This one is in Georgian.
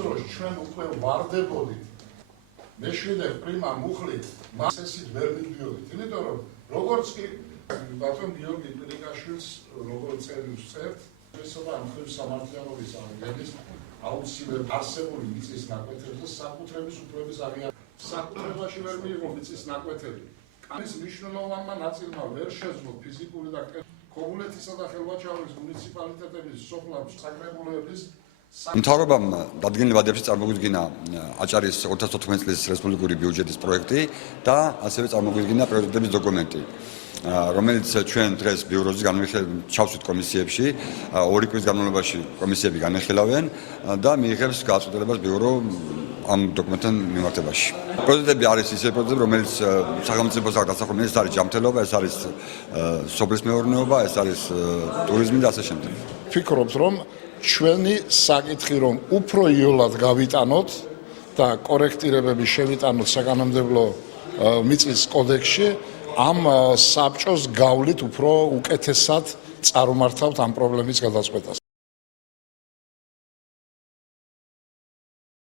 დროს ჩვენ უკვე ვარდებოდით მეშვიდე პრიმა მუხლით მასესით ვერ მიდიოდით, იმიტომ რომ როგორც კი ბატონ გიორგი პილიკაშვილს როგორც წერილს წერთ, ესობა ამ ხრივ სამართლიანობის აღდგენის აუცილებლად არსებული მიწის ნაკვეთებზე საკუთრების უფლების აღიარება. საკუთრებაში ვერ მიიღო მიწის ნაკვეთები. კანის მნიშვნელოვანმა ნაწილმა ვერ შეძლო ფიზიკური და ქობულეთისა და ხელვაჩაურის მუნიციპალიტეტების სოფლების საკრებულოების მთავრობამ დადგენილ ვადებში წარმოგვიდგინა აჭარის 2014 წლის რესპუბლიკური ბიუჯეტის პროექტი და ასევე წარმოგვიდგინა პრიორიტეტების დოკუმენტი, რომელიც ჩვენ დღეს ბიუროზე ჩავსვით კომისიებში, 2 კვირის განმავლობაში კომისიები განეხილავენ და მიიღებს გაწყვეტილებას ბიურო ამ დოკუმენტთან მიმართებაში. პროექტები არის ისეთი პროექტები, რომელიც სახელმწიფოს აქვს დასახული, ეს არის ჯანმრთელობა, ეს არის სოფლის მეურნეობა, ეს არის ტურიზმი და ასე შემდეგ. ვფიქრობთ, რომ ჩვენი საკითხი რომ უფრო იოლად გავიტანოთ და კორექტირებები შევიტანოთ საკანონმდებლო მიწის კოდექსში, ამ საბჭოს გავლით უფრო უკეთესად წარმართავთ ამ პრობლემის გადაწყვეტას.